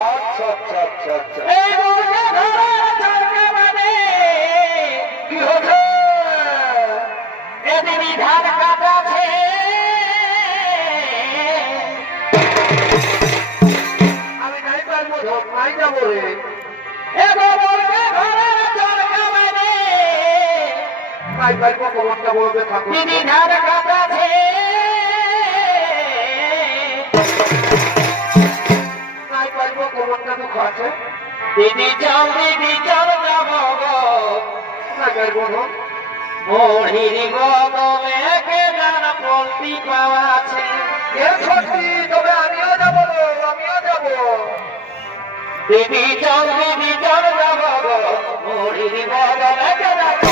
আচ্ছা আচ্ছা আচ্ছা আচ্ছা এই বলছে ঘরের চরকা বাদে কি হচ্ছে? এদিনই ধান কাটাছে আমি নাই পারবো, নাই যাবো রে। এগো বলছে ঘরের চরকা বাদে নাই পারবো, কোমরটা বলবে ঠাকুর। দিদি ধান কাটাছে নাই পারবো, কোমরটা দুঃখ আছে। দিদি চল যাব গো নাই পারবো না। মরির গদমে কে জান পলতি পাওয়া আছে এ সত্যি, তবে আমিও যাবো গো, আমিও যাবো। দিদি চল যাব গো মরির গদমে কে জান